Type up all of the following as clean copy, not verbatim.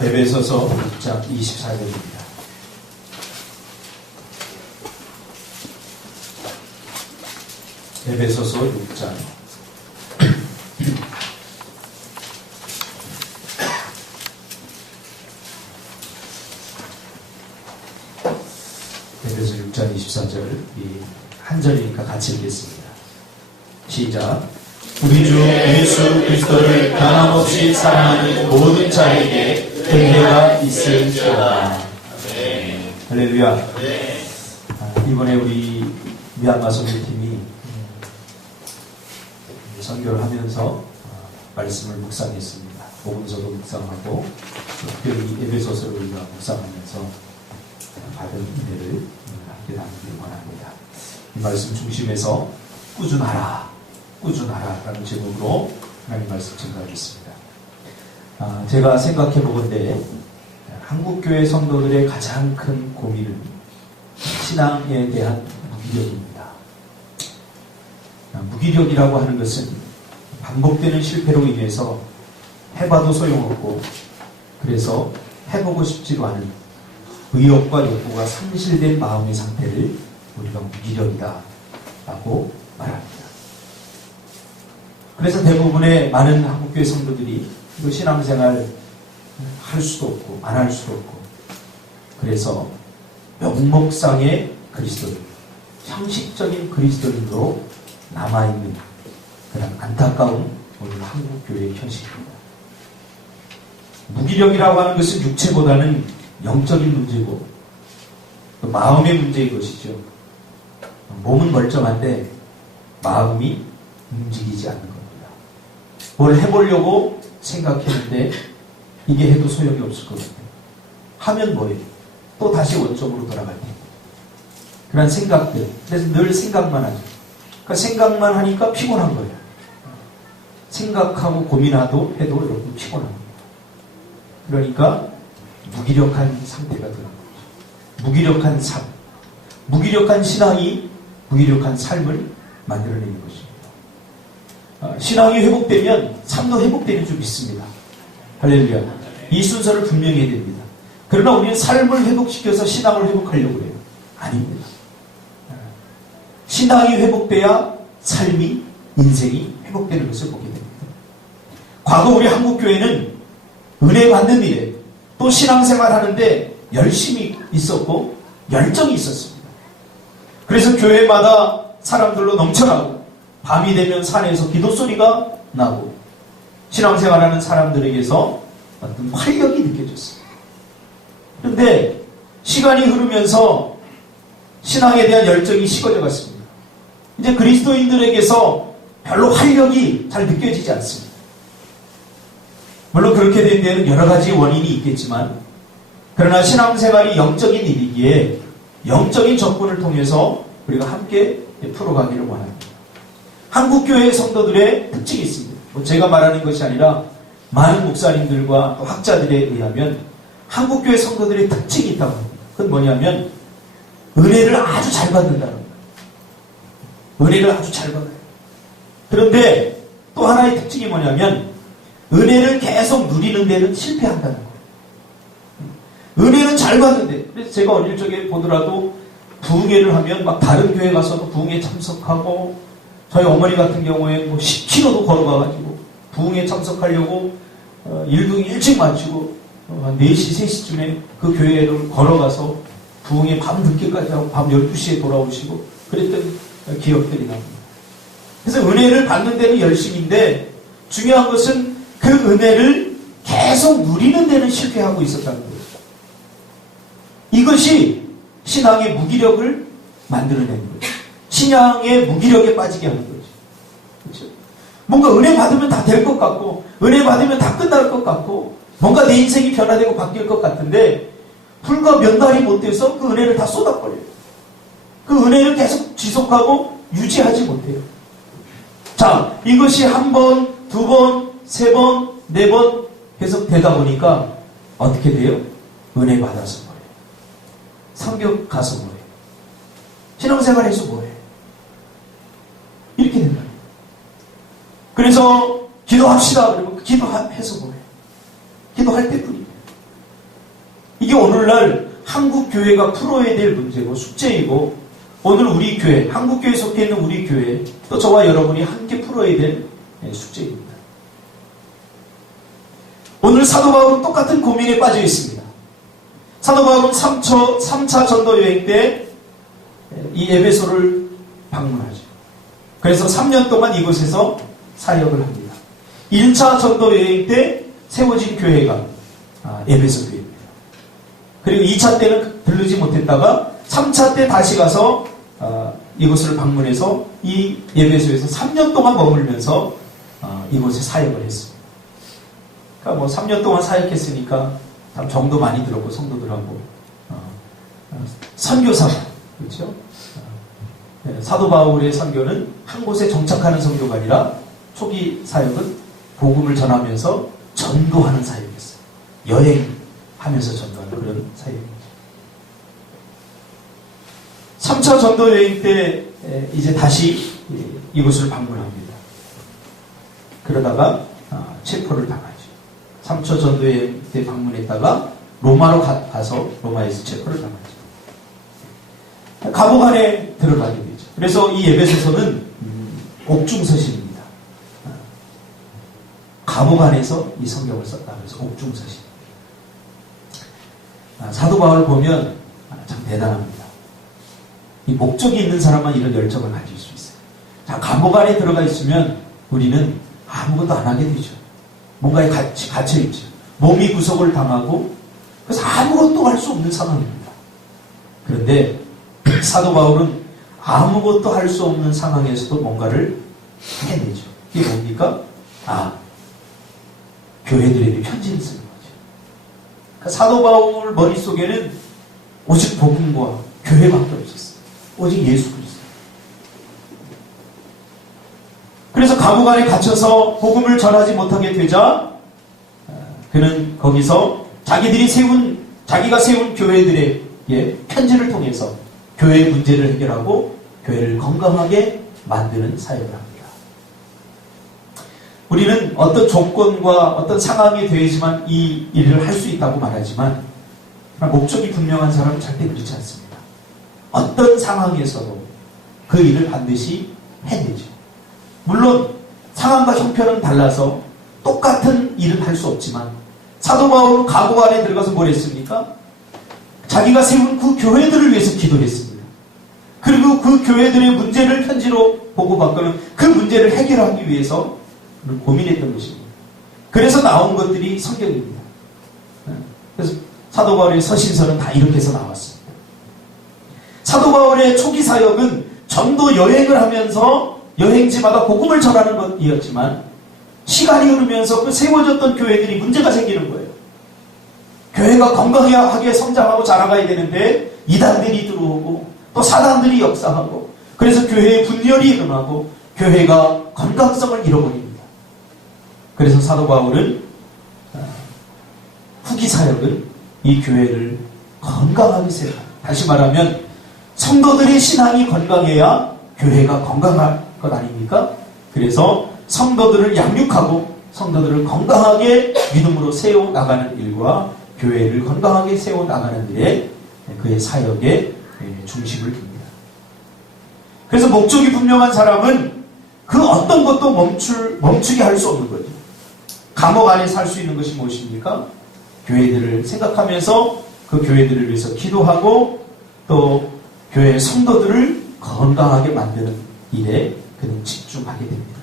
에베소서 6장 24절입니다. 에베소서 6장 에베소 6장 24절 한 절이니까 같이 읽겠습니다. 시작. 우리 주 예수 그리스도를 변함없이 사랑하는 모든 자에게 은혜가 있을지어다. 할렐루야. 이번에 우리 미얀마 선교팀이 선교를 하면서 말씀을 묵상했습니다. 복음서도 묵상하고 특별히 에베소서를 우리가 묵상하면서 받은 은혜를 함께 나누길 원합니다. 이 말씀 중심에서 꾸준하라 라는 제목으로 하나님 말씀 전가하겠습니다. 제가 생각해 보건대 한국교회 성도들의 가장 큰 고민은 신앙에 대한 무기력입니다. 무기력이라고 하는 것은 반복되는 실패로 인해서 해봐도 소용없고 그래서 해보고 싶지도 않은 의욕과 욕구가 상실된 마음의 상태를 우리가 무기력이다 라고 말합니다. 그래서 대부분의 많은 한국교회 성도들이 이거 신앙생활 할 수도 없고 안 할 수도 없고 그래서 명목상의 그리스도인, 형식적인 그리스도인으로 남아있는 그런 안타까운 오늘 한국교회의 현실입니다. 무기력이라고 하는 것은 육체보다는 영적인 문제고 또 마음의 문제인 것이죠. 몸은 멀쩡한데 마음이 움직이지 않는 겁니다. 뭘 해보려고 생각했는데 이게 해도 소용이 없을 것 같아요. 하면 뭐예요? 또 다시 원점으로 돌아갈 테고. 그런 생각들. 그래서 늘 생각만 하죠. 그러니까 생각만 하니까 피곤한 거예요. 생각하고 고민하도 해도 여러분 피곤합니다. 그러니까 무기력한 상태가 되는 거죠. 무기력한 삶. 무기력한 신앙이 무기력한 삶을 만들어내는 것입니다. 신앙이 회복되면 삶도 회복되는 줄 믿습니다. 할렐루야. 이 순서를 분명히 해야 됩니다. 그러나 우리는 삶을 회복시켜서 신앙을 회복하려고 해요. 아닙니다. 신앙이 회복돼야 삶이, 인생이 회복되는 것을 보게 됩니다. 과거 우리 한국교회는 은혜 받는 일에 또 신앙생활 하는데 열심히 있었고 열정이 있었습니다. 그래서 교회마다 사람들로 넘쳐나고 밤이 되면 산에서 기도 소리가 나고 신앙생활하는 사람들에게서 어떤 활력이 느껴졌어요. 그런데 시간이 흐르면서 신앙에 대한 열정이 식어져 갔습니다. 이제 그리스도인들에게서 별로 활력이 잘 느껴지지 않습니다. 물론 그렇게 된 데는 여러 가지 원인이 있겠지만 그러나 신앙생활이 영적인 일이기에 영적인 접근을 통해서 우리가 함께 풀어가기를 원합니다. 한국교회 성도들의 특징이 있습니다. 제가 말하는 것이 아니라 많은 목사님들과 또 학자들에 의하면 한국교회 성도들의 특징이 있다고 합니다. 그건 뭐냐면 은혜를 아주 잘 받는다는 거예요. 은혜를 아주 잘 받아요. 그런데 또 하나의 특징이 뭐냐면 은혜를 계속 누리는 데는 실패한다는 거예요. 은혜는 잘 받는데 그래서 제가 어릴 적에 보더라도 부흥회를 하면 막 다른 교회 가서도 부흥회 참석하고 저희 어머니 같은 경우에 뭐 10km도 걸어가가지고 부흥회 참석하려고 일도 일찍 마치고 한 4시, 3시쯤에 그 교회를 걸어가서 부흥회 밤 늦게까지 하고 밤 12시에 돌아오시고 그랬던 기억들이 납니다. 그래서 은혜를 받는 데는 열심인데 중요한 것은 그 은혜를 계속 누리는 데는 실패하고 있었다는 거예요. 이것이 신앙의 무기력을 만들어내는 거예요. 신앙의 무기력에 빠지게 하는 거죠. 그렇죠? 뭔가 은혜 받으면 다 될 것 같고 은혜 받으면 다 끝날 것 같고 뭔가 내 인생이 변화되고 바뀔 것 같은데 불과 몇 달이 못 돼서 그 은혜를 다 쏟아버려요. 그 은혜를 계속 지속하고 유지하지 못해요. 자, 이것이 한 번, 두 번, 세 번, 네 번 계속 되다 보니까 어떻게 돼요? 은혜 받아서 뭐해요? 성경 가서 뭐해요? 신앙생활에서 뭐해요? 이렇게 된다. 그래서 기도합시다. 그러면 기도해서 뭐해요? 기도할 때뿐입니다. 이게 오늘날 한국 교회가 풀어야 될 문제고 숙제이고 오늘 우리 교회, 한국 교회에 속해 있는 우리 교회 또 저와 여러분이 함께 풀어야 될 숙제입니다. 오늘 사도 바울은 똑같은 고민에 빠져 있습니다. 사도 바울은 3차 전도 여행 때 이 에베소를 방문하죠. 그래서 3년 동안 이곳에서 사역을 합니다. 1차 전도 여행 때 세워진 교회가 에베소 교회입니다. 그리고 2차 때는 들르지 못했다가 3차 때 다시 가서 이곳을 방문해서 이 에베소에서 3년 동안 머물면서 이곳에 사역을 했습니다. 그러니까 뭐 3년 동안 사역했으니까 참 정도 많이 들었고 성도들하고 선교사 그렇죠? 사도 바울의 선교는 한 곳에 정착하는 선교가 아니라 초기 사역은 복음을 전하면서 전도하는 사역이었어요. 여행하면서 전도하는 그런 사역입니다. 3차 전도 여행 때 이제 다시 이곳을 방문합니다. 그러다가 체포를 당하죠. 3차 전도 여행 때 방문했다가 로마로 가서 로마에서 체포를 당하죠. 감옥 안에 들어가게 되죠. 그래서 이 에베소서는 옥중서신입니다. 감옥 안에서 이 성경을 썼다 그래서 옥중서신. 사도 바울을 보면 참 대단합니다. 이 목적이 있는 사람만 이런 열정을 가질 수 있어요. 자, 감옥 안에 들어가 있으면 우리는 아무것도 안 하게 되죠. 뭔가에 갇혀있죠. 몸이 구속을 당하고 그래서 아무것도 할 수 없는 상황입니다. 그런데 사도 바울은 아무것도 할 수 없는 상황에서도 뭔가를 해내죠. 이게 뭡니까? 교회들에게 편지를 쓰는 거죠. 그러니까 사도 바울 머릿속에는 오직 복음과 교회밖에 없었어요. 오직 예수 그리스도. 그래서 감옥 안에 갇혀서 복음을 전하지 못하게 되자 그는 거기서 자기가 세운 교회들에게 편지를 통해서 교회의 문제를 해결하고 교회를 건강하게 만드는 사역을 합니다. 우리는 어떤 조건과 어떤 상황에 대해서만 이 일을 할 수 있다고 말하지만 목적이 분명한 사람은 절대 그렇지 않습니다. 어떤 상황에서도 그 일을 반드시 해내죠. 물론 상황과 형편은 달라서 똑같은 일은 할 수 없지만 사도 바울은 감옥 안에 들어가서 뭘 했습니까? 자기가 세운 그 교회들을 위해서 기도했습니다. 그리고 그 교회들의 문제를 편지로 보고받고는 그 문제를 해결하기 위해서 고민했던 것입니다. 그래서 나온 것들이 성경입니다. 그래서 사도 바울의 서신서는 다 이렇게 해서 나왔습니다. 사도 바울의 초기 사역은 전도 여행을 하면서 여행지마다 복음을 전하는 것이었지만 시간이 흐르면서 그 세워졌던 교회들이 문제가 생기는 거예요. 교회가 건강하게 성장하고 자라가야 되는데 이단들이 들어오고 또 사단들이 역사하고 그래서 교회에 분열이 일어나고 교회가 건강성을 잃어버립니다. 그래서 사도 바울은 후기 사역은 이 교회를 건강하게 세워요. 다시 말하면 성도들의 신앙이 건강해야 교회가 건강할 것 아닙니까? 그래서 성도들을 양육하고 성도들을 건강하게 믿음으로 세워나가는 일과 교회를 건강하게 세워나가는 일에 그의 사역에 중심을 둡니다. 그래서 목적이 분명한 사람은 그 어떤 것도 멈추게 할 수 없는 거죠. 감옥 안에 살 수 있는 것이 무엇입니까? 교회들을 생각하면서 그 교회들을 위해서 기도하고 또 교회의 성도들을 건강하게 만드는 일에 그는 집중하게 됩니다.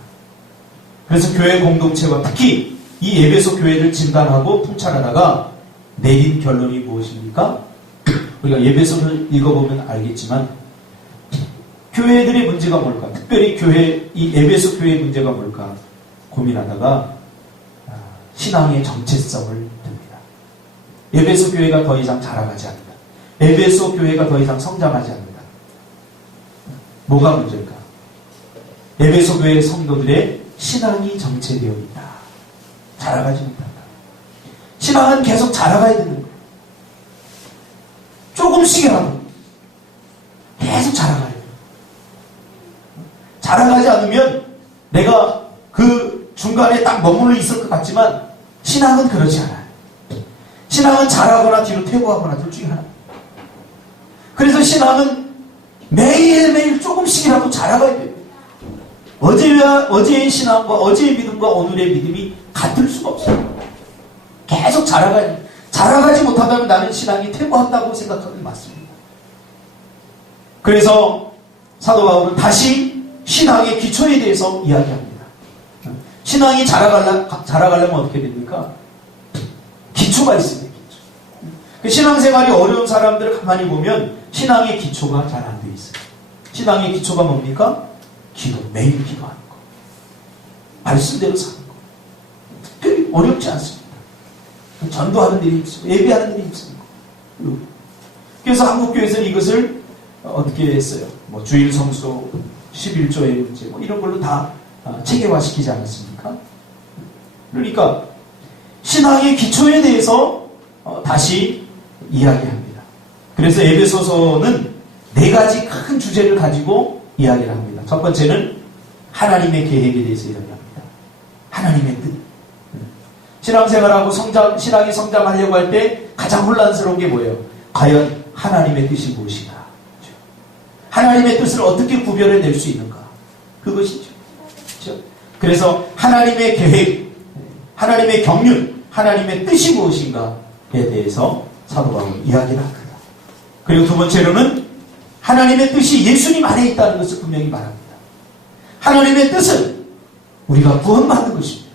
그래서 교회 공동체와 특히 이 에베소 교회를 진단하고 통찰하다가 내린 결론이 무엇입니까? 우리가 에베소를 읽어보면 알겠지만 교회들의 문제가 뭘까? 특별히 이 에베소 교회의 문제가 뭘까? 고민하다가 신앙의 정체성을 듭니다. 에베소 교회가 더 이상 자라가지 않는다. 에베소 교회가 더 이상 성장하지 않는다. 뭐가 문제일까? 에베소 교회 성도들의 신앙이 정체되어 있다. 자라가지 못한다. 신앙은 계속 자라가야 되는 거예요. 조금씩이라도 계속 자라가야 돼요. 자라가지 않으면 내가 그 중간에 딱 머물러 있을 것 같지만 신앙은 그러지 않아요. 신앙은 잘하거나 뒤로 퇴보하거나 둘 중에 하나. 그래서 신앙은 매일매일 조금씩이라도 자라가야 돼요. 어제의 신앙과 어제의 믿음과 오늘의 믿음이 같을 수가 없어요. 계속 자라가야 돼요. 자라가지 못한다면 나는 신앙이 퇴보한다고 생각하는 게 맞습니다. 그래서 사도 바울은 다시 신앙의 기초에 대해서 이야기합니다. 신앙이 자라가려면 어떻게 됩니까? 기초가 있습니다. 기초. 신앙생활이 어려운 사람들을 가만히 보면 신앙의 기초가 잘 안 돼 있어요. 신앙의 기초가 뭡니까? 기도, 매일 기도하는 거. 말씀대로 사는 거. 특별히 어렵지 않습니다. 전도하는 일이 있고 예배하는 일이 있습니다. 그래서 한국교회에서는 이것을 어떻게 했어요? 뭐 주일 성수, 11조의 문제 뭐 이런 걸로 다 체계화시키지 않았습니까? 그러니까 신앙의 기초에 대해서 다시 이야기합니다. 그래서 에베소서는 4가지 큰 주제를 가지고 이야기를 합니다. 첫 번째는 하나님의 계획에 대해서 이야기합니다. 하나님의 뜻. 신앙생활하고 신앙이 성장하려고 할 때 가장 혼란스러운 게 뭐예요? 과연 하나님의 뜻이 무엇인가? 하나님의 뜻을 어떻게 구별해낼 수 있는가? 그것이죠. 그렇죠? 그래서 하나님의 계획, 하나님의 경륜, 하나님의 뜻이 무엇인가에 대해서 사도 바울은 이야기를 합니다. 그리고 두 번째로는 하나님의 뜻이 예수님 안에 있다는 것을 분명히 말합니다. 하나님의 뜻은 우리가 구원받는 것입니다.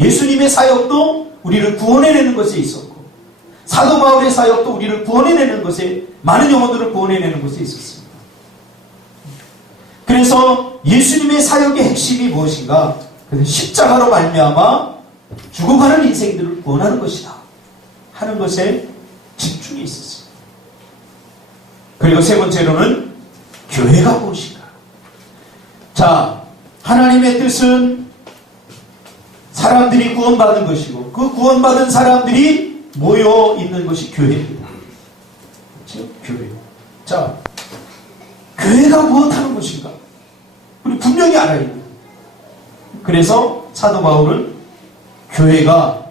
예수님의 사역도 우리를 구원해내는 것에 있었고 사도 바울의 사역도 우리를 구원해내는 것에 많은 영혼들을 구원해내는 것에 있었습니다. 그래서 예수님의 사역의 핵심이 무엇인가? 그래서 십자가로 말미암아 죽어가는 인생들을 구원하는 것이다 하는 것에 집중이 있었습니다. 그리고 세 번째로는 교회가 무엇인가? 자, 하나님의 뜻은 사람들이 구원받는 것이고 그 구원받은 사람들이 모여 있는 것이 교회입니다. 그렇죠? 교회. 자, 교회가 무엇하는 것인가? 우리 분명히 알아야 돼요. 그래서 사도 바울은 교회가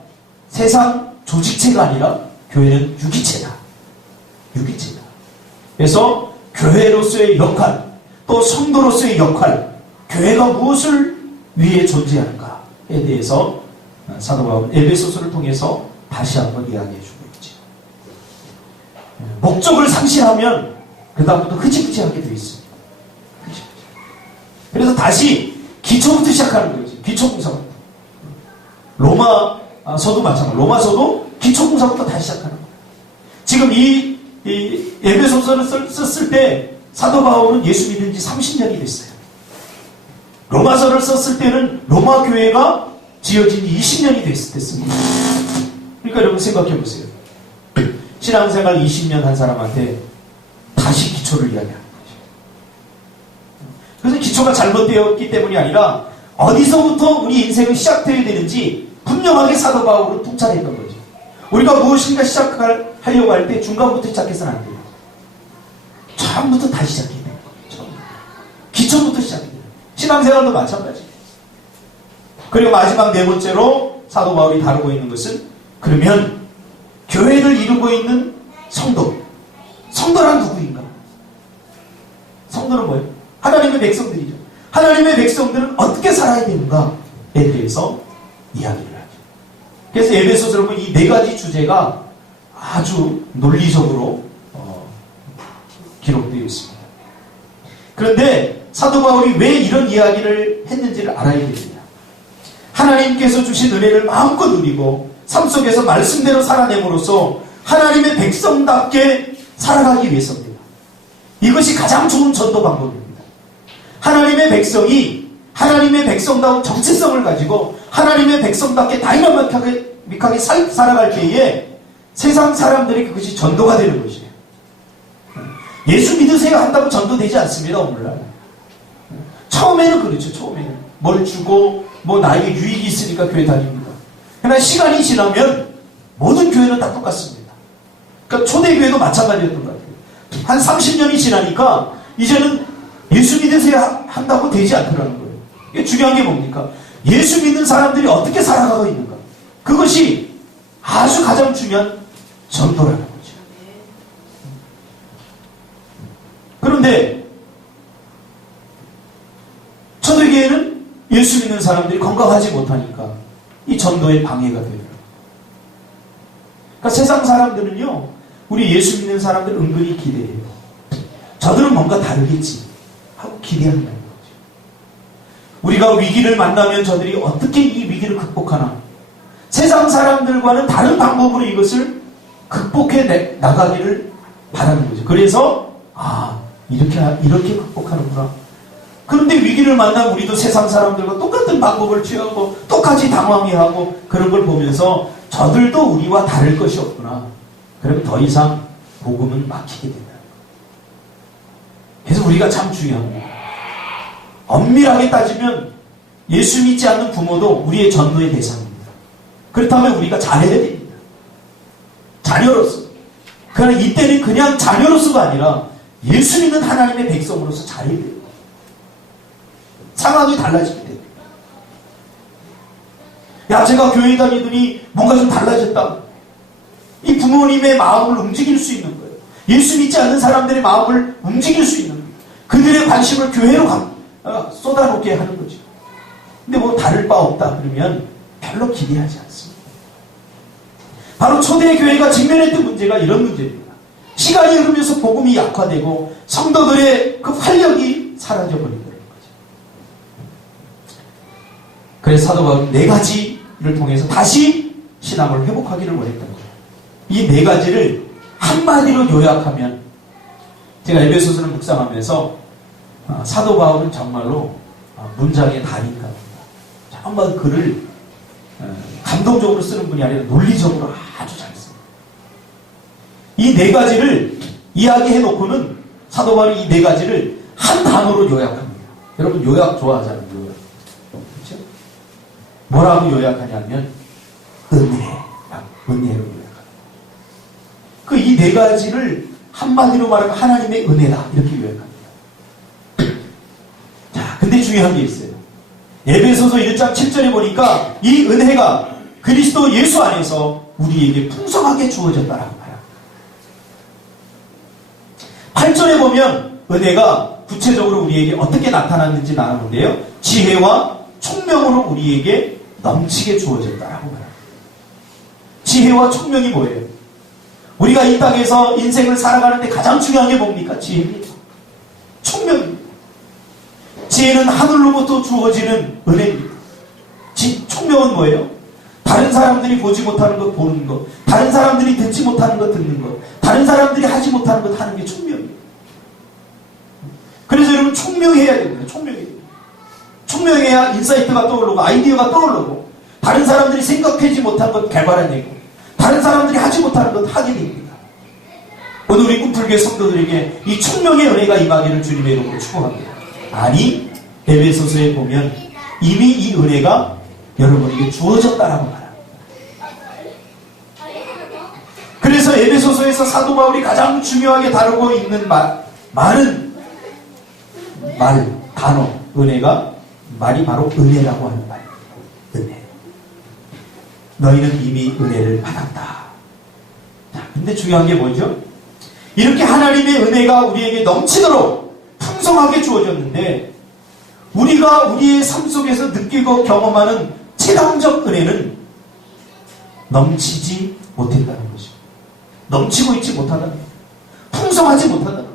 세상 조직체가 아니라 교회는 유기체다. 유기체다. 그래서 교회로서의 역할, 또 성도로서의 역할, 교회가 무엇을 위해 존재하는가에 대해서 사도 바울은 에베소서를 통해서 다시 한번 이야기해 주고 있죠. 목적을 상실하면 그 다음부터 흐지부지하게 되어 있습니다. 그래서 다시 기초부터 시작하는 거지. 기초공사부터. 로마서도 마찬가지로 로마서도 기초공사부터 다시 시작하는 거예요. 지금 이 에베소서를 썼을 때 사도 바울은 예수 믿은 지 30년이 됐어요. 로마서를 썼을 때는 로마 교회가 지어진 지 20년이 됐습니다. 그러니까 여러분 생각해 보세요. 신앙생활 20년 한 사람한테 다시 기초를 이야기하는 거죠. 그래서 기초가 잘못되었기 때문이 아니라 어디서부터 우리 인생이 시작되어야 되는지 분명하게 사도 바울은 통찰했던 거죠. 우리가 무엇인가 시작하려고 할 때 중간부터 시작해서는 안 돼요. 처음부터 다시 시작해야 돼요. 기초부터 시작해야 돼요. 신앙생활도 마찬가지예요. 그리고 마지막 네 번째로 사도 바울이 다루고 있는 것은 그러면 교회를 이루고 있는 성도. 성도란 누구인가? 성도는 뭐예요? 하나님의 백성들이죠. 하나님의 백성들은 어떻게 살아야 되는가에 대해서 이야기를 하죠. 그래서 에베소서를 보면 이 4가지 주제가 아주 논리적으로 기록되어 있습니다. 그런데 사도 바울이 왜 이런 이야기를 했는지를 알아야 됩니다. 하나님께서 주신 은혜를 마음껏 누리고 삶 속에서 말씀대로 살아냄으로써 하나님의 백성답게 살아가기 위해서입니다. 이것이 가장 좋은 전도 방법입니다. 하나님의 백성이 하나님의 백성다운 정체성을 가지고 하나님의 백성답게 다이나믹하게 살아갈 때에 세상 사람들이 그것이 전도가 되는 것이에요. 예수 믿으세요 한다고 전도되지 않습니다. 오늘날. 처음에는 그렇죠. 처음에는 뭘 주고 뭐 나에게 유익이 있으니까 교회 다닙니다. 그러나 시간이 지나면 모든 교회는 다 똑같습니다. 그러니까 초대교회도 마찬가지였던 것 같아요. 한 30년이 지나니까 이제는 예수 믿으세요 한다고 되지 않더라는 거예요. 이게 중요한 게 뭡니까? 예수 믿는 사람들이 어떻게 살아가고 있는가? 그것이 아주 가장 중요한 전도라는 거죠. 그런데 초대교회는 예수 믿는 사람들이 건강하지 못하니까 이 전도에 방해가 되더라고요. 그러니까 세상 사람들은요, 우리 예수 믿는 사람들 은근히 기대해요. 저들은 뭔가 다르겠지 하고 기대한다는 거죠. 우리가 위기를 만나면 저들이 어떻게 이 위기를 극복하나, 세상 사람들과는 다른 방법으로 이것을 극복해 나가기를 바라는 거죠. 그래서 이렇게 극복하는구나. 그런데 위기를 만나면 우리도 세상 사람들과 똑같은 방법을 취하고 똑같이 당황해하고 그런 걸 보면서 저들도 우리와 다를 것이 없구나. 그러면 더 이상 복음은 막히게 된다. 그래서 우리가 참 중요합니다. 엄밀하게 따지면 예수 믿지 않는 부모도 우리의 전도의 대상입니다. 그렇다면 우리가 잘해야 됩니다. 자녀로서. 그러나 이때는 그냥 자녀로서가 아니라 예수 믿는 하나님의 백성으로서 잘해야 돼요. 상황이 달라지게 됩니다. 야, 제가 교회 다니더니 뭔가 좀 달라졌다. 이 부모님의 마음을 움직일 수 있는 거예요. 예수 믿지 않는 사람들의 마음을 움직일 수 있는 거예요. 그들의 관심을 교회로 쏟아놓게 하는 거죠. 근데 뭐 다를 바 없다 그러면 별로 기대하지 않습니다. 바로 초대교회가 직면했던 문제가 이런 문제입니다. 시간이 흐르면서 복음이 약화되고 성도들의 그 활력이 사라져버린다는 거죠. 그래서 사도 바울은 4가지를 통해서 다시 신앙을 회복하기를 원했던 거예요. 이 4가지를 한마디로 요약하면, 제가 에베소서를 묵상하면서 사도 바울은 정말로 문장의 달인가 봅니다. 정말 글을 감동적으로 쓰는 분이 아니라 논리적으로 아주 잘 씁니다. 이 4가지를 이야기해 놓고는 사도 바울이 이 4가지를 한 단어로 요약합니다. 여러분 요약 좋아하잖아요. 요약. 그렇죠? 뭐라고 요약하냐면 은혜로 요약합니다. 그 이 4가지를 한마디로 말하면 하나님의 은혜다 이렇게 요약합니다. 자, 근데 중요한 게 있어요. 에베소서 1장 7절에 보니까 이 은혜가 그리스도 예수 안에서 우리에게 풍성하게 주어졌다라고 말합니다. 8절에 보면 은혜가 구체적으로 우리에게 어떻게 나타났는지 나오는데요. 지혜와 총명으로 우리에게 넘치게 주어졌다라고 말합니다. 지혜와 총명이 뭐예요? 우리가 이 땅에서 인생을 살아가는데 가장 중요한 게 뭡니까? 지혜입니다. 총명입니다. 지혜는 하늘로부터 주어지는 은혜입니다. 총명은 뭐예요? 다른 사람들이 보지 못하는 것 보는 것, 다른 사람들이 듣지 못하는 것 듣는 것, 다른 사람들이 하지 못하는 것 하는 게 총명입니다. 그래서 여러분 총명해야 됩니다. 총명해야 인사이트가 떠오르고 아이디어가 떠오르고 다른 사람들이 생각하지 못한 것 개발해내고 다른 사람들이 하지 못하는 것 하게 됩니다. 오늘 우리 꿈틀교회 성도들에게 이 총명의 은혜가 임하기를 주님의 이름으로 축복합니다. 아니, 에베소서에 보면 이미 이 은혜가 여러분에게 주어졌다라고 말합니다. 그래서 에베소서에서 사도 바울이 가장 중요하게 다루고 있는 단어, 은혜가 말이 바로 은혜라고 하는 말입니다. 은혜. 너희는 이미 은혜를 받았다. 자, 근데 중요한 게 뭐죠? 이렇게 하나님의 은혜가 우리에게 넘치도록 풍성하게 주어졌는데 우리가 우리의 삶 속에서 느끼고 경험하는 체감적 은혜는 넘치지 못했다는 것입니다. 넘치고 있지 못하다는 것. 풍성하지 못하다는 것.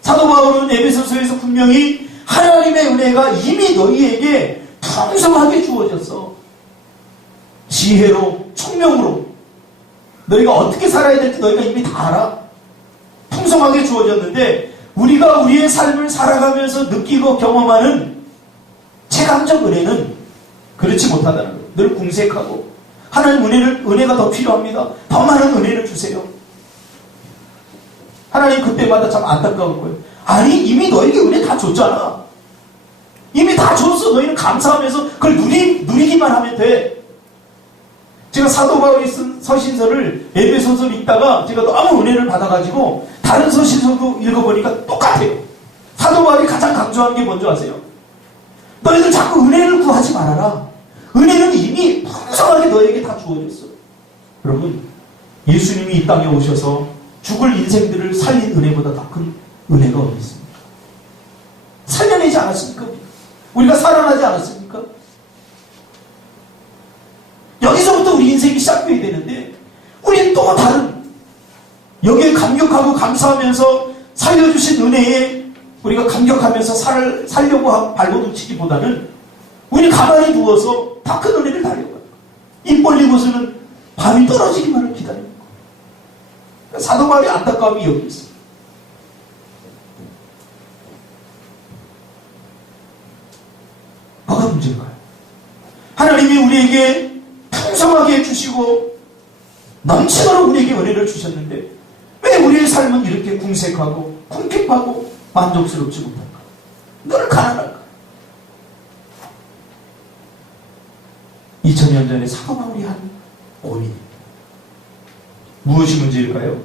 사도 바울은 에베소서에서 분명히 하나님의 은혜가 이미 너희에게 풍성하게 주어졌어. 지혜로, 총명으로 너희가 어떻게 살아야 될지 너희가 이미 다 알아. 풍성하게 주어졌는데 우리가 우리의 삶을 살아가면서 느끼고 경험하는 체감적 은혜는 그렇지 못하다는 거예요. 늘 궁색하고 하나님 은혜가 더 필요합니다. 더 많은 은혜를 주세요. 하나님 그때마다 참 안타까운 거예요. 아니 이미 너에게 은혜 다 줬잖아. 이미 다 줬어. 너희는 감사하면서 그걸 누리기만 하면 돼. 제가 사도 바울이 쓴 서신서를 에베소서를 읽다가 제가 너무 은혜를 받아가지고 다른 서신서도 읽어보니까 똑같아요. 사도 바울이 가장 강조하는 게 뭔지 아세요? 너희들 자꾸 은혜를 구하지 말아라. 은혜는 이미 풍성하게 너에게 다 주어졌어. 여러분, 예수님이 이 땅에 오셔서 죽을 인생들을 살린 은혜보다 더 큰 은혜가 어디 있습니까? 살려내지 않았습니까? 우리가 살아나지 않았습니까? 여기서부터 우리 인생이 시작돼야 되는데 우리는 또 다른, 여기에 감격하고 감사하면서 살려주신 은혜에 우리가 감격하면서 살려고 발버둥치기보다는 우리는 가만히 누워서 더 큰 은혜를 달려가요. 입 벌리고서는 밤이 떨어지기만을 기다리는 거예요. 사도 바울의 안타까움이 여기 있어요. 뭐가 문제인가요? 하나님이 우리에게 풍성하게 해주시고 넘치도록 우리에게 은혜를 주셨는데 왜 우리의 삶은 이렇게 궁색하고 궁핍하고 만족스럽지 못할까? 늘 가난할까? 2000년 전에 사도 바울이 한 고민입니다. 무엇이 문제일까요?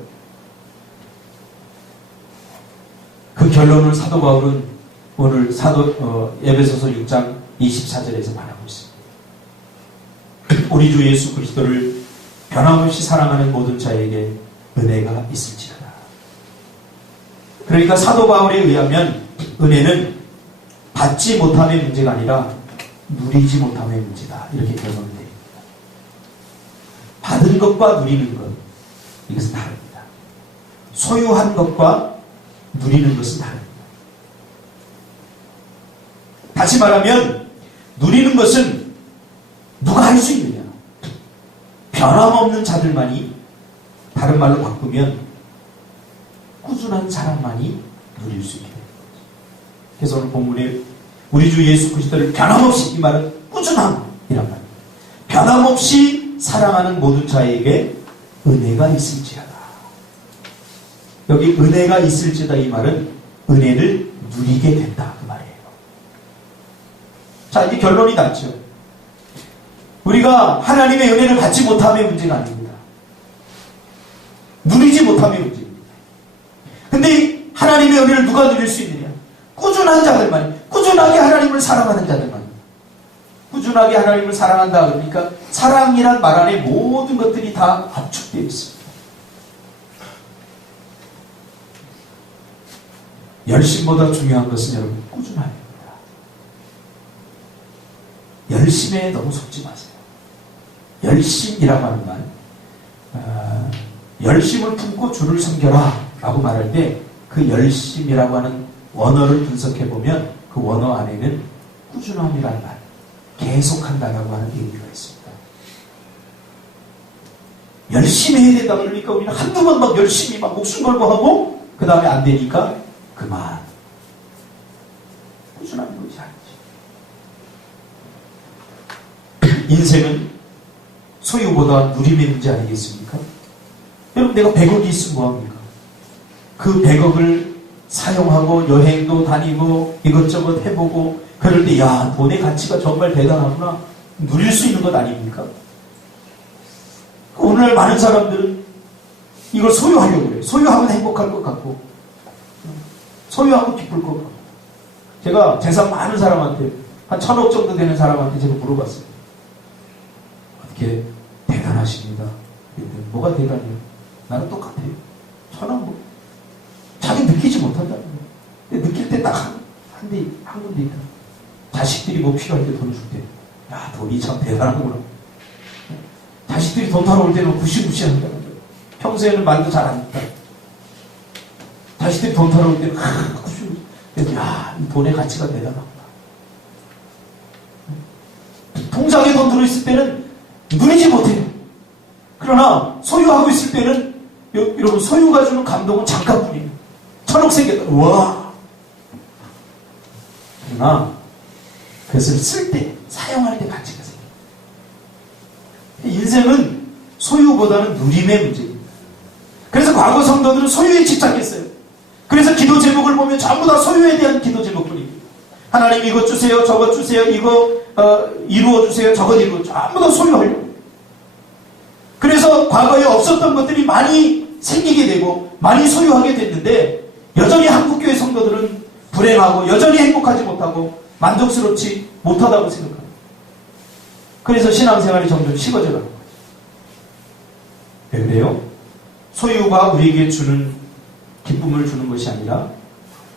그 결론을 사도 바울은 오늘 에베소서 6장 24절에서 말하고 있습니다. 우리 주 예수 그리스도를 변함없이 사랑하는 모든 자에게 은혜가 있을지어다. 그러니까 사도 바울에 의하면 은혜는 받지 못함의 문제가 아니라 누리지 못함의 문제다. 이렇게 결론을 내립니다. 받은 것과 누리는 것, 이것은 다릅니다. 소유한 것과 누리는 것은 다릅니다. 다시 말하면 누리는 것은 누가 할 수 있느냐? 변함없는 자들만이, 다른 말로 바꾸면 꾸준한 사람만이 누릴 수 있게 됩니다. 그래서 오늘 본문에 우리 주 예수 그리스도를 변함없이, 이 말은 꾸준함이란 말입니다. 변함없이 사랑하는 모든 자에게 은혜가 있을지어다. 여기 은혜가 있을지어다, 이 말은 은혜를 누리게 된다, 그 말이에요. 자, 이제 결론이 났죠. 우리가 하나님의 은혜를 받지 못함의 문제가 아닙니다. 누리지 못함의 문제입니다. 근데 하나님의 은혜를 누가 누릴 수 있느냐? 꾸준한 자들만, 꾸준하게 하나님을 사랑하는 자들만. 꾸준하게 하나님을 사랑한다 그러니까 사랑이란 말 안에 모든 것들이 다 압축되어 있습니다. 열심보다 중요한 것은 여러분 꾸준함입니다. 열심에 너무 속지 마세요. 열심이라고 하는 말, 열심을 품고 주를 섬겨라 라고 말할 때 그 열심이라고 하는 원어를 분석해보면 그 원어 안에는 꾸준함이라는 말, 계속한다라고 하는 의미가 있습니다. 열심히 해야 된다 그러니까 우리는 한두 번 막 열심히 막 목숨 걸고 하고 그 다음에 안 되니까 그만. 꾸준한 것이 아니지. 인생은 소유보다 누림의 문제 아니겠습니까? 여러분, 내가 100억이 있으면 뭐합니까? 그 100억을 사용하고 여행도 다니고 이것저것 해보고 그럴 때 야, 돈의 가치가 정말 대단하구나 누릴 수 있는 것 아닙니까? 오늘날 많은 사람들은 이걸 소유하려고 그래요. 소유하면 행복할 것 같고 소유하고 기쁠 것 같고. 제가 재산 많은 사람한테 한 1000억 정도 되는 사람한테 제가 물어봤어요. 어떻게 대단하십니다. 뭐가 대단해요? 나는 똑같아요. 1000억 뭐 자기 느끼지 못한다는 거예요. 근데 느낄 때 딱 한 군데 있다. 자식들이 뭐 필요할 때 돈 줄 때, 야, 돈이 참 대단하구나. 자식들이 돈 타러 올 때는 구시구시 한다는 거예요. 평소에는 말도 잘 안 듣다. 자식들이 돈 타러 올 때는 구시구시. 야, 이 돈의 가치가 대단하구나. 통장에 돈 들어있을 때는 누리지 못해요. 그러나 소유하고 있을 때는 여러분 소유가 주는 감동은 잠깐뿐이에요. 1000억 생겼다. 와. 그러나 그것을 쓸 때, 사용할 때 가치가 생겨요. 인생은 소유보다는 누림의 문제입니다. 그래서 과거 성도들은 소유에 집착했어요. 그래서 기도 제목을 보면 전부 다 소유에 대한 기도 제목뿐입니다. 하나님 이것 주세요, 저것 주세요, 이거 이루어 주세요, 저것 이루어 주세요. 전부 다 소유하려고. 그래서 과거에 없었던 것들이 많이 생기게 되고 많이 소유하게 됐는데 여전히 한국교회 성도들은 불행하고 여전히 행복하지 못하고 만족스럽지 못하다고 생각합니다. 그래서 신앙생활이 점점 식어져 가는 거죠. 왜 그래요? 소유가 우리에게 주는 기쁨을 주는 것이 아니라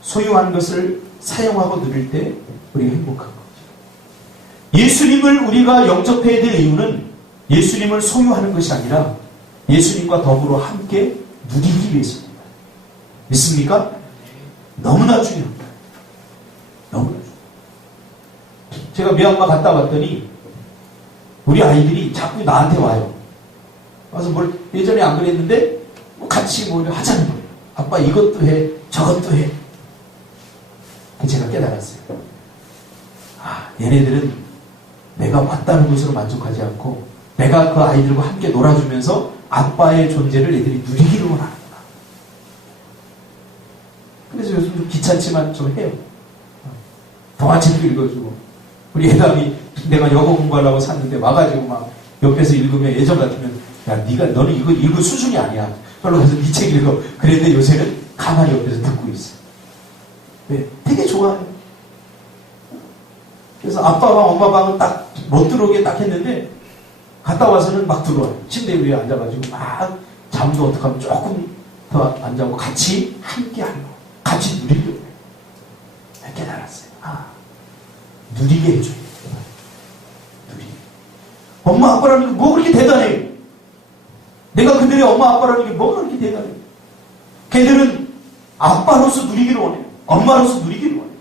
소유한 것을 사용하고 누릴 때 우리가 행복한 거죠. 예수님을 우리가 영접해야 될 이유는 예수님을 소유하는 것이 아니라 예수님과 더불어 함께 누리기 위해서입니다. 믿습니까? 너무나 중요합니다. 너무나 중요합니다. 제가 미얀마 갔다 왔더니 우리 아이들이 자꾸 나한테 와요. 와서 뭘 예전에 안 그랬는데 같이 뭘 하자는 거예요. 아빠 이것도 해 저것도 해. 제가 깨달았어요. 얘네들은 내가 왔다는 것으로 만족하지 않고 내가 그 아이들과 함께 놀아주면서 아빠의 존재를 애들이 누리기를 원하는구나. 그래서 요즘 좀 귀찮지만 좀 해요. 동화책도 읽어주고 우리 애담이 내가 영어 공부하려고 샀는데 와가지고 막 옆에서 읽으면 예전 같으면 야 너는 이거 읽을 수준이 아니야. 별로 가서 네 책 읽어. 그랬는데 요새는 가만히 옆에서 듣고 있어. 왜? 되게 좋아해요. 그래서 아빠 방, 엄마 방은 딱 못 들어오게 딱 했는데 갔다 와서는 막 들어와요. 침대 위에 앉아가지고 막 잠도 어떻게 하면 조금 더 앉아고 같이 함께 하는 거. 같이 누리려고 해요. 깨달았어요. 누리게 해줘요. 누리게. 엄마 아빠라는 게 뭐 그렇게 대단해? 내가 그들의 엄마 아빠라는 게 뭐가 그렇게 대단해? 걔들은 아빠로서 누리기를 원해요. 엄마로서 누리기를 원해요.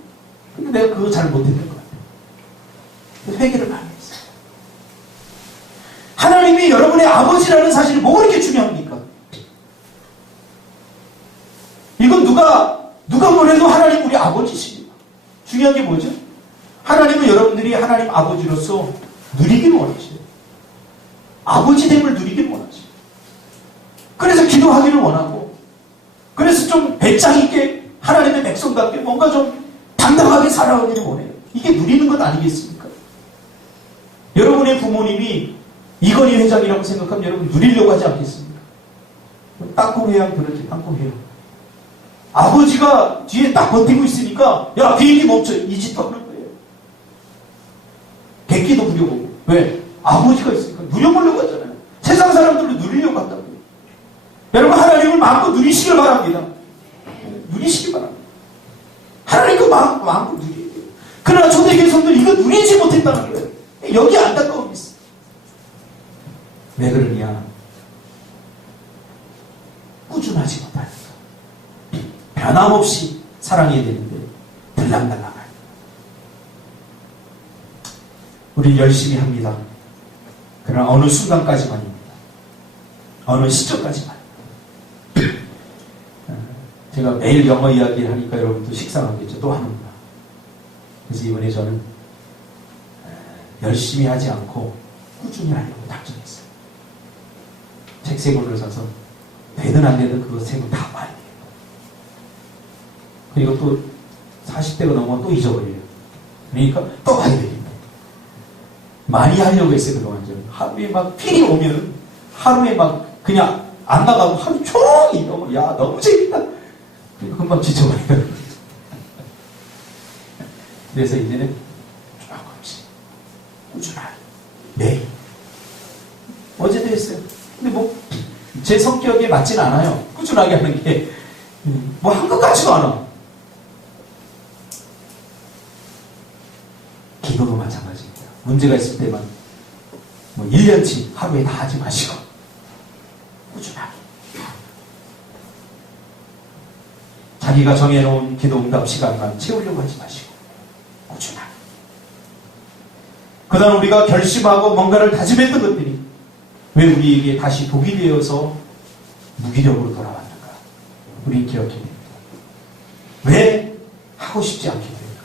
근데 내가 그거 잘 못했던 것 같아요. 회개를 많이 했어요. 하나님이 여러분의 아버지라는 사실이 뭐가 그렇게 중요합니까? 이건 누가 뭐래도 하나님 우리 아버지십니다. 중요한 게 뭐죠? 하나님은 여러분들이 하나님 아버지로서 누리기를 원하셔요. 아버지됨을 누리기를 원하셔요. 그래서 기도하기를 원하고 그래서 좀 배짱 있게 하나님의 백성답게 뭔가 좀 당당하게 살아가기를 원해요. 이게 누리는 것 아니겠습니까? 여러분의 부모님이 이건희 회장이라고 생각하면 여러분 누리려고 하지 않겠습니까? 땅콩회양 그렇지, 땅콩회양. 아버지가 뒤에 딱 버티고 있으니까 야 비행기 멈춰 이 짓도 하는 거예요. 객기도 부려보고. 왜? 아버지가 있으니까 누려보려고 하잖아요. 세상 사람들도 누리려고 한다고요. 여러분 하나님을 마음껏 누리시길 바랍니다. 누리시기 바랍니다. 하나님 그 마음껏 누려야 돼요. 그러나 초대교회 성도는 이거 누리지 못했다는 거예요. 여기 안타까움이 있어요. 왜 그러냐? 꾸준하지 못하니까. 변함없이 사랑해야 되는데 들락날락할. 우리 열심히 합니다. 그러나 어느 순간까지만입니다. 어느 시점까지만. 제가 매일 영어 이야기를 하니까 여러분도 식상하겠죠. 또 하는구나. 그래서 이번에 저는 열심히 하지 않고 꾸준히 하려고 작정했어요. 책 3권을 사서 되든 안 되든 그거 3권 다 봐야 돼요. 그리고 또 40대가 넘으면 또 잊어버려요. 그러니까 또 봐야 됩니다. 많이 하려고 했어요. 그동안 저는. 하루에 막 필이 오면 하루에 막 그냥 안 나가고 하루 종일 너무 재밌다. 금방 지쳐버려요. 그래서 이제는 조금씩 꾸준하게 매일 어제도 했어요. 근데 뭐 제 성격에 맞지는 않아요. 꾸준하게 하는 게 뭐 한 것 같지도 않아. 기도도 마찬가지입니다. 문제가 있을 때만 뭐 1년치 하루에 다 하지 마시고 꾸준하게 자기가 정해놓은 기도 응답 시간만 채우려고 하지 마시고 꾸준하게. 그 다음 우리가 결심하고 뭔가를 다짐했던 것들이 왜 우리에게 다시 독이 되어서 무기력으로 돌아왔는가? 우리 기억해야 됩니다. 왜 하고 싶지 않게 됩니까?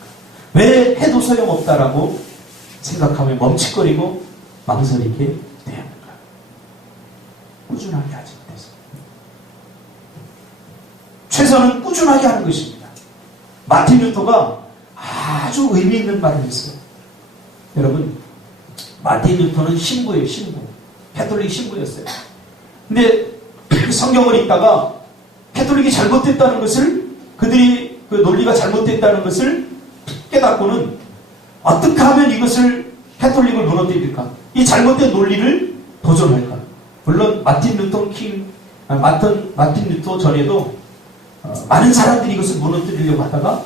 왜 해도 소용없다라고 생각하며 멈칫거리고 망설이게 되었는가? 꾸준하게 하지 못해서. 최선은 꾸준하게 하는 것입니다. 마틴 루터가 아주 의미 있는 말을 했어요. 여러분, 마틴 루터는 신부예요, 신부. 캐톨릭 신부였어요. 근데 성경을 읽다가 캐톨릭이 잘못됐다는 것을, 그들이 그 논리가 잘못됐다는 것을 깨닫고는 어떻게 하면 이것을 캐톨릭을 무너뜨릴까? 이 잘못된 논리를 도전할까? 물론 마틴 루터 전에도 많은 사람들이 이것을 무너뜨리려고 하다가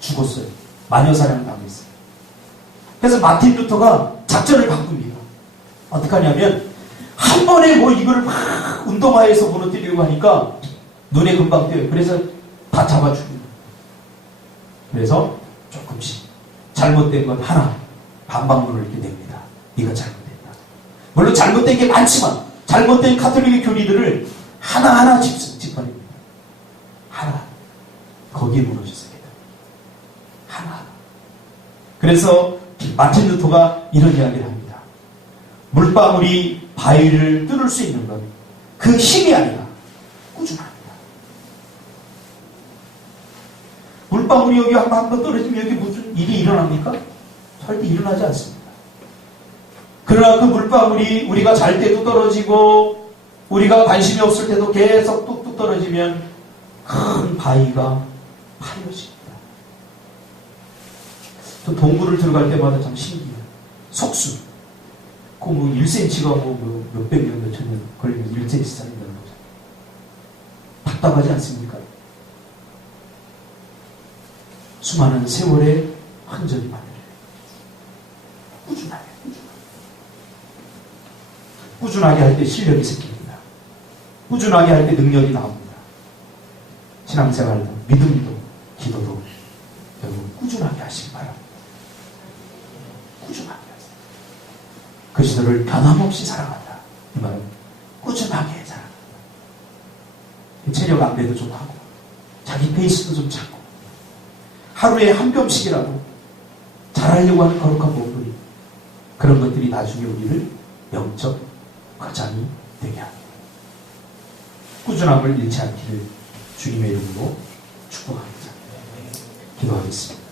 죽었어요. 마녀 사냥을 당했어요. 그래서 마틴 루터가 작전을 바꿉니다. 어떻게 하냐면 한 번에 뭐 이걸 막 운동화에서 무너뜨리려고 하니까 눈에 금방 띄어요. 그래서 다 잡아 죽입니다. 그래서 조금씩 잘못된 건 하나 반박문을 이렇게 냅니다. 이거 잘못됐다. 물론 잘못된 게 많지만 잘못된 카톨릭의 교리들을 하나하나 짚어냅니다. 하나. 거기에 무너졌어요. 하나. 그래서 마틴 루터가 이런 이야기를 합니다. 물방울이 바위를 뚫을 수 있는 건 그 힘이 아니라 꾸준합니다. 물방울이 여기 한번 떨어지면 여기 무슨 일이 일어납니까? 절대 일어나지 않습니다. 그러나 그 물방울이 우리가 잘 때도 떨어지고 우리가 관심이 없을 때도 계속 뚝뚝 떨어지면 큰 바위가 파여집니다. 저 동굴을 들어갈 때마다 참 신기해요. 석수. 그 뭐 1cm가 뭐 몇백 년, 몇천 년 걸리면 1cm 쌓인다는 거죠. 답답하지 않습니까? 수많은 세월의 흔적이 만들어요. 꾸준하게 할 때 실력이 생깁니다. 꾸준하게 할 때 능력이 나옵니다. 신앙생활도, 믿음도, 기도도 여러분 꾸준하게 하시기 바랍니다. 꾸준하게 하세요. 그리스도를 변함없이 사랑한다. 이 말은 꾸준하게 사랑한다. 체력 안배도 좀 하고 자기 페이스도 좀 찾고 하루에 한 병씩이라도 잘하려고 하는 거룩한 몸부림, 그런 것들이 나중에 우리를 영적 과장이 되게 합니다. 꾸준함을 잃지 않기를 주님의 이름으로 축복합니다. 기도하겠습니다.